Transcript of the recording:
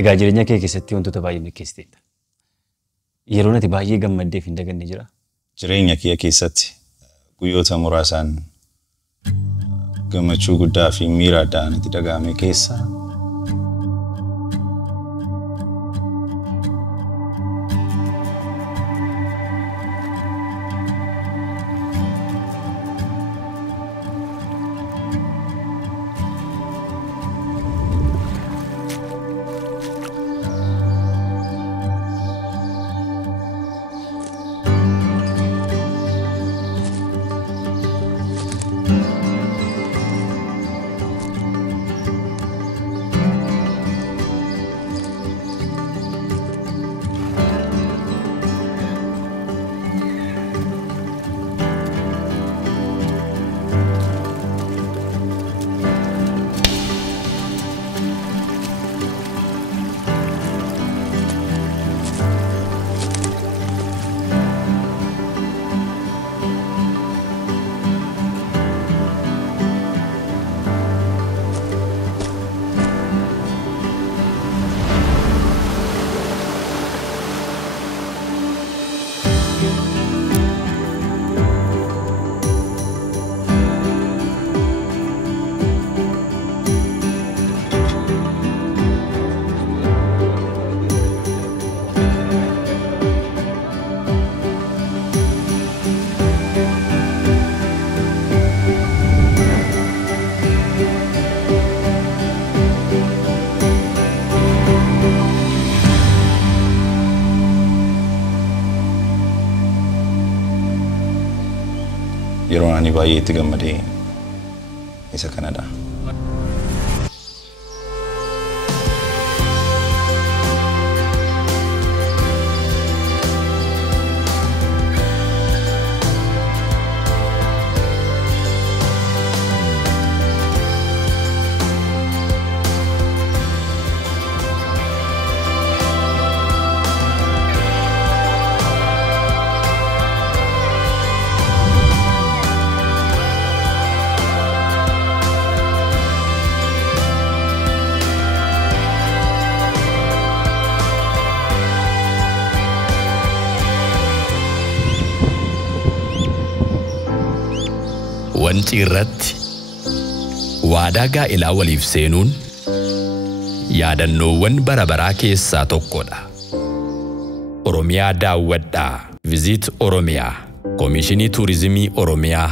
Egaa jireenya kee keessatti wantoota baay'ee milkeessiteetta. Yeroo nati baay'ee gammaddeef hin daganne jira. Jireenya kee keessatti guyyoota muraasaan gammachuu guddaa fi miira addaa natti dhagahame keessa yeroo ani baay'ee itti gammadee isa kanadha. Wanti irratti waadaa gaa'elaa waliif seenuun yaadannoowwan bara baraa keessaa tokkodha. Oromiyaa daawwadhaa. Visit Oromiyaa. Komishinii Tuurizimii Oromiyaa.